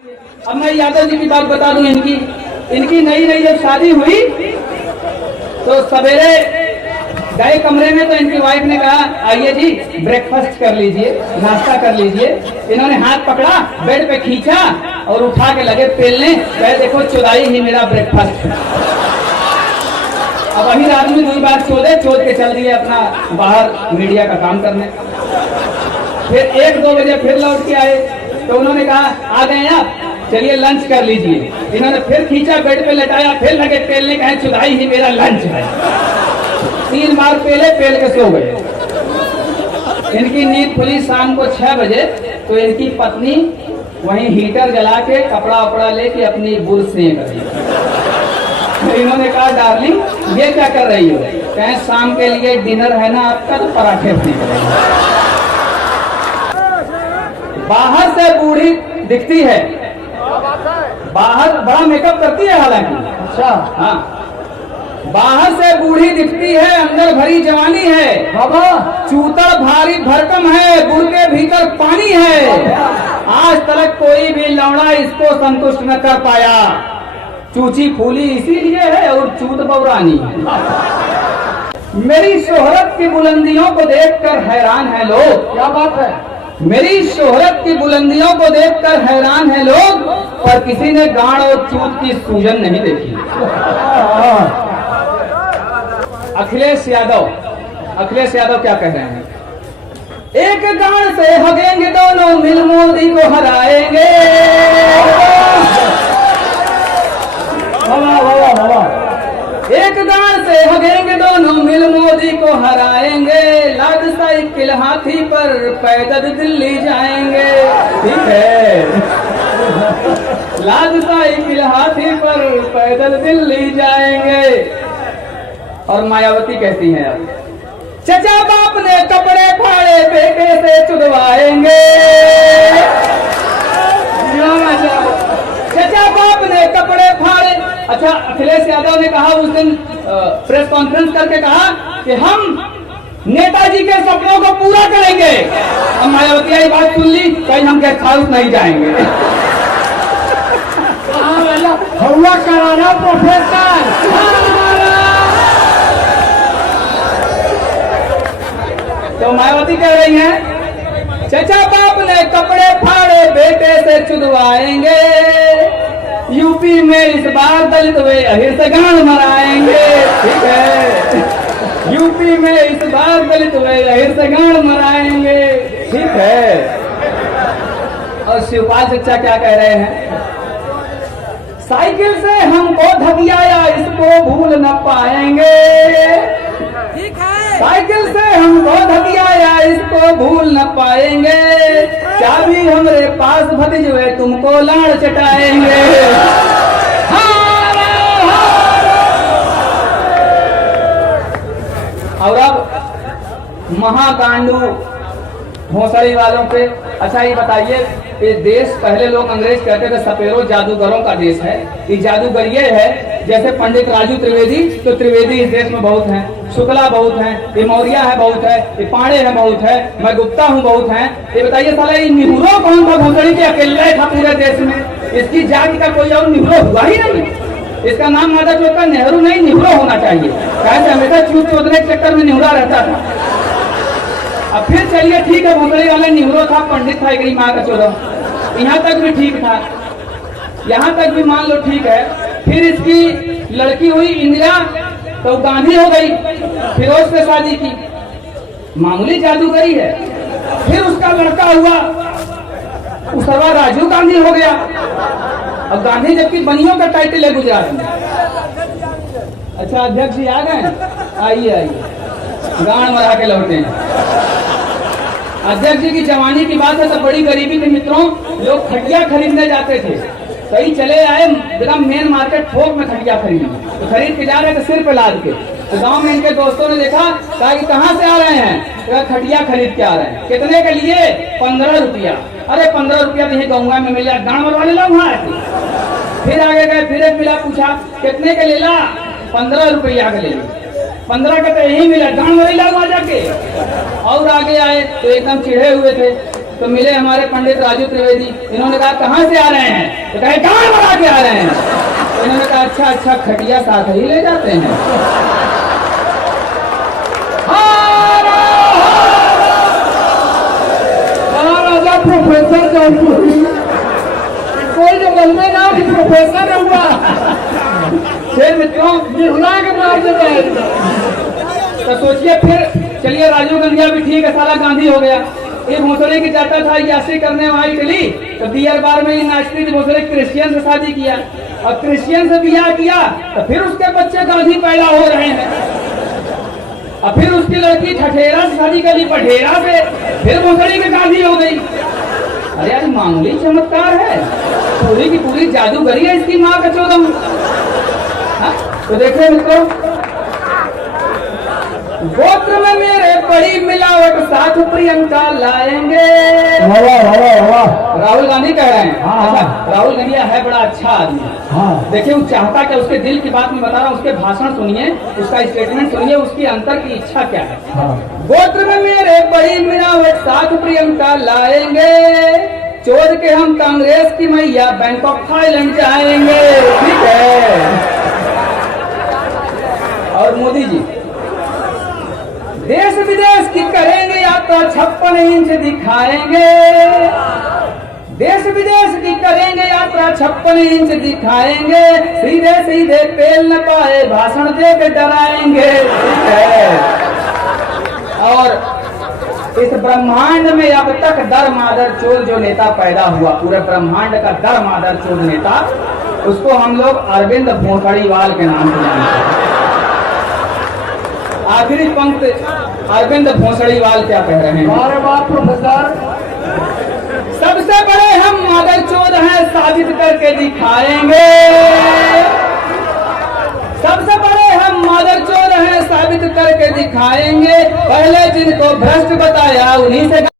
अब मैं यादव जी की बात बता दूं, इनकी नई नई जब शादी हुई तो सवेरे गए कमरे में तो इनकी वाइफ ने कहा आइए जी ब्रेकफास्ट कर लीजिए, नाश्ता कर लीजिए। इन्होंने हाथ पकड़ा, बेड पे खींचा और उठा के लगे पेलने, कहे देखो चुदाई ही मेरा ब्रेकफास्ट। अब वही रात में 2 बार चोद के चल दिए अपना बाहर मीडिया का काम करने। फिर 1-2 बजे फिर लौट के आए तो उन्होंने कहा आ गए आप, चलिए लंच कर लीजिए। इन्होंने फिर खींचा, बेड पे लेटाया, फिर लगे पेलने, कहे चुदाई ही मेरा लंच है। 3 बार पेल के सो गए। इनकी नींद खुली शाम को 6 बजे तो इनकी पत्नी वहीं हीटर जला के कपड़ा वपड़ा लेके अपनी बुर सेंक रही। तो इन्होंने कहा डार्लिंग ये क्या कर रही हो? कहें शाम के लिए डिनर है ना आपका, तो पराठे सेंक रही है। बाहर से बूढ़ी दिखती है, बाहर बड़ा मेकअप करती है हालांकि, अच्छा हाँ, बाहर से बूढ़ी दिखती है, अंदर भरी जवानी है बाबा, चूतर भारी भरकम है, गुड़ के भीतर पानी है। आज तक कोई भी लौड़ा इसको संतुष्ट न कर पाया। चूची फूली इसीलिए है और चूत बौरानी। मेरी शोहरत की बुलंदियों को देखकर हैरान है लोग। क्या बात है? मेरी शोहरत की बुलंदियों को देखकर हैरान है लोग, पर किसी ने गांड और चूत की सूजन नहीं देखी। अखिलेश यादव क्या कह रहे हैं? एक गांड से हगेंगे दोनों मिल मोदी को हराएंगे। एक गांड से हगेंगे दोनों मिल मोदी को हराएंगे। लाद साइकिल हाथी पर पैदल दिल्ली जाएंगे। ठीक है, लाद साइकिल हाथी पर पैदल दिल्ली जाएंगे। और मायावती कहती हैं अब चचा बाप ने कपड़े फाड़े बेटे से चुदवाएंगे। चचा बाप ने कपड़े फाड़े। अच्छा, अखिलेश यादव ने कहा उस दिन प्रेस कॉन्फ्रेंस करके कहा कि हम नेताजी के सपनों को पूरा करेंगे। अब मायावती आई बात सुन ली, कहीं हम गेस्ट हाउस नहीं जाएंगे। हुआ कराना प्रोफेसर। तो मायावती कह रही हैं चचा बाप ने कपड़े फाड़े बेटे से चुदवाएंगे। यूपी में इस बार दलित वे अहिर से गांड मराएंगे। ठीक है, यूपी में इस बार दलित वे अहिर से गांड मराएंगे। ठीक है। और शिवपाल चचा क्या कह रहे हैं? साइकिल से हमको धकियाया, इसको भूल न पाएंगे। साइकिल से हमको धकियाया, इसको भूल न पाएंगे। चाबी हमरे पास भतीजवे तुमको लाड़ चटाएंगे। और अब महाकांडू भोसड़ी वालों पे। अच्छा ये बताइए, ये देश पहले लोग अंग्रेज कहते थे सपेरों जादूगरों का देश है, ये जादूगर ये है जैसे पंडित राजू त्रिवेदी, तो त्रिवेदी इस देश में बहुत हैं, शुक्ला बहुत हैं, ये मौर्य है बहुत है, ये पांडे है बहुत है, मैं गुप्ता हूँ बहुत है। ये बताइए साला ये नेहरू कौन था? भोसड़ी के अकेला था पूरे देश में, इसकी जाति का कोई और नेहरू हुआ ही नहीं। इसका नाम माता चौथ का नेहरू नहीं नेहरू होना चाहिए, कैसे हमेशा चूत चौधरी के चक्कर में नेहुरा रहता था। अब फिर चलिए ठीक है, भोसड़ी वाले नेहरू था, पंडित था, एक माँ का चौदह, यहाँ तक भी ठीक था, यहाँ तक भी मान लो ठीक है। फिर इसकी लड़की हुई इंदिरा, तो गांधी हो गई, फिरोज से शादी की, मामूली जादूगरी है। फिर उसका लड़का हुआ, उसका राजीव गांधी हो गया। अब गांधी जबकि बनियों का टाइटल है गुजरात में। अच्छा अध्यक्ष जी आ गए, आइए गांड मरा के लौटे हैं। अध्यक्ष जी की जवानी की बात है तो बड़ी गरीबी के मित्रों, लोग खटिया खरीदने जाते थे, कहीं चले आए बिना मेन मार्केट थोक में खटिया खरीदने, तो खरीद के जा रहे थे सिर पे लाद के। तो गांव में इनके दोस्तों ने देखा, कहा कि कहाँ से आ रहे हैं? तो खटिया खरीद के आ रहे हैं। कितने के लिए? 15 रुपया। अरे 15 रुपया तो यही गंगा में मिल जाए, गाँव वाले लोग वहाँ आए। फिर आगे गए, फिर एक मिला, पूछा कितने के ले ला? 15 रुपया के ले ली। 15 का तो यही मिला, गाँव वाले लोग आ जाके। और आगे आए तो एकदम चिढ़े हुए थे, तो मिले हमारे पंडित राजू त्रिवेदी। इन्होंने कहा कहाँ से आ रहे हैं? तो कहे गाँव बना के आ रहे हैं। तो इन्होंने कहा अच्छा अच्छा, खटिया साथ ही ले जाते हैं। राजा प्रोफेसर जौनपुरी, कोई जो बनने ना कि प्रोफेसर हुआ फिर मित्रों निहुला के मार देता है। तो सोचिए, फिर चलिए राजीव गांधी भी ठीक है, साला गांधी हो गया। ये भोसले की जाता था यासी करने वहां इटली, तो बियर बार में नाचती थी भोसले क्रिश्चियन से शादी किया, और क्रिश्चियन से ब्याह किया, तो फिर उसके बच्चे गांधी पैदा हो रहे हैं। और फिर उसकी लड़की ठठेरा से शादी करी, पठेरा से, फिर भोसले की गांधी हो गई। अरे यार मामूली चमत्कार है, पूरी की पूरी जादूगरी है इसकी माँ का चौदह। तो देखिए मित्रों, गोत्र में मेरे बड़ी मिलावट साथ प्रियंका लाएंगे। राहुल गांधी कह रहे हैं। अच्छा, राहुल गांधी है बड़ा अच्छा आदमी। देखिए वो चाहता क्या, उसके दिल की बात नहीं बता रहा हूँ, उसके भाषण सुनिए, उसका स्टेटमेंट सुनिए, उसकी अंतर की इच्छा क्या है। गोत्र में मेरे बड़ी मिलावट साथ प्रियंका लाएंगे, चोर के हम कांग्रेस की मैया बैंकॉक थाईलैंड जाएंगे। ठीक है। और मोदी जी देश विदेश की करेंगे यात्रा, 56 इंच दिखाएंगे। देश विदेश की करेंगे यात्रा, 56 इंच दिखाएंगे। सीधे सीधे पेल न पाए भाषण दे के डराएंगे। और इस ब्रह्मांड में अब तक दर मादर चोर जो नेता पैदा हुआ, पूरे ब्रह्मांड का दर मादर चोर नेता, उसको हम लोग अरविंद भोसड़ीवाल के नाम से जानते हैं। आखिरी पंक्ति अरविंद भोसड़ीवाल क्या कह रहे हैं? हमारे बात प्रोफेसर, सबसे बड़े हम मादर चोर हैं, साबित करके दिखाएंगे। सबसे बड़े हम मादर चोर हैं, साबित करके दिखाएंगे। पहले जिनको भ्रष्ट बताया उन्हीं से